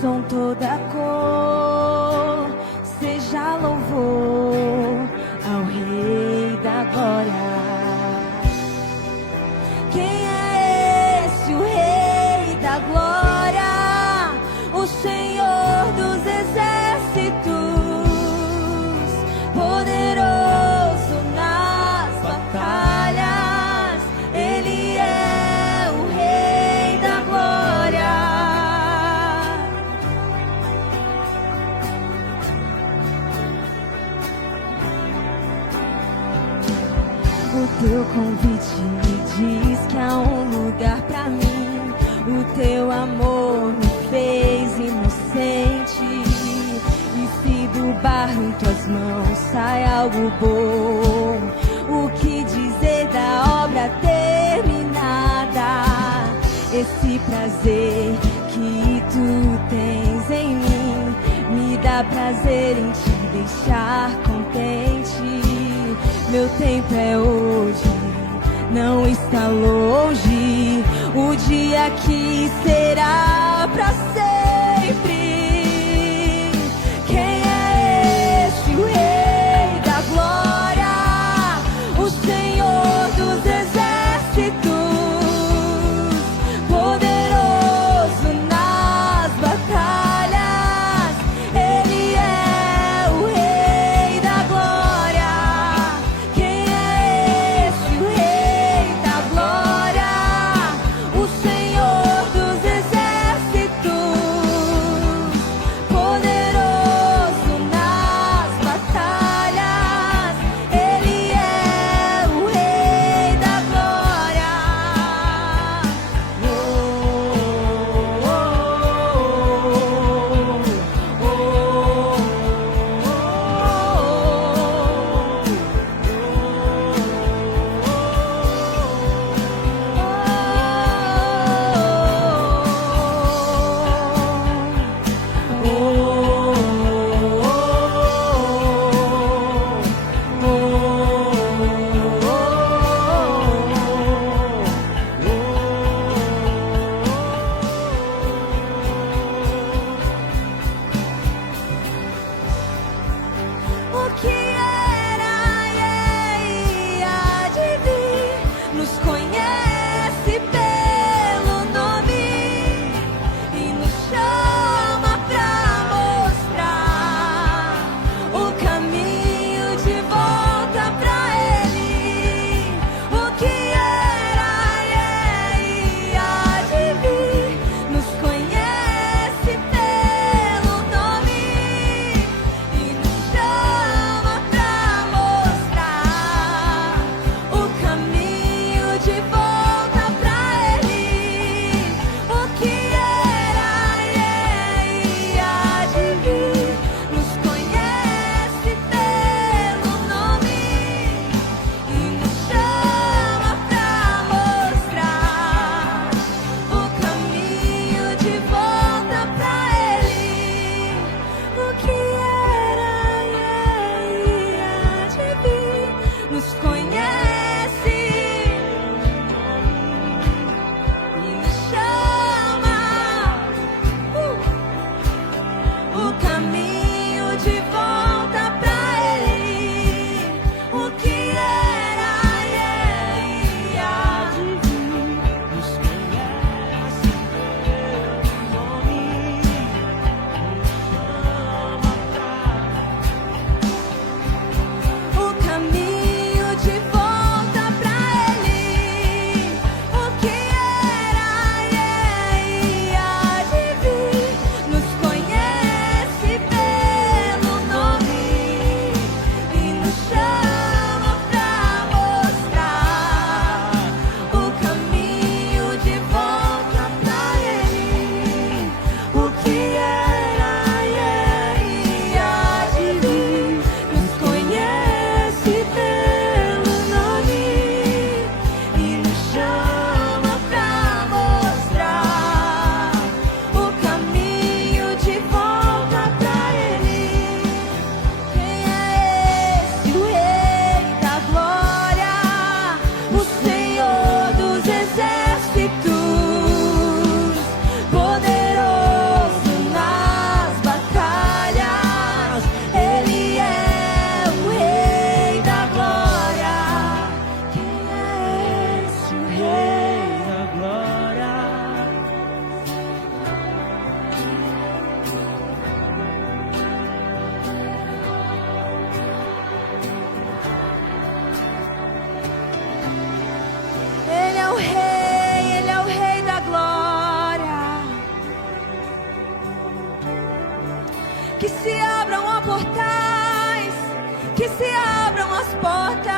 som, toda cor, seja louvor ao Rei da Glória. Quem é esse, o Rei da Glória? O Senhor dos Exércitos, poderoso nas batalhas. Ele é o Rei da Glória. O teu convite me diz que há um lugar pra mim. O teu amor me fez inocente. E se do barro em tuas mãos sai algo bom, o que dizer da obra terminada? Esse prazer que tu tens em mim me dá prazer em te deixar contente. Meu tempo é hoje, não está longe, o dia que será pra sempre. Quem é esse, o Rei da Glória? O Senhor dos Exércitos, poderoso nas batalhas. Ele é o Rei da Glória. Quem é esse, o Rei da Glória? O Senhor dos Exércitos, Que se abram, ó portais, que se abram as portas.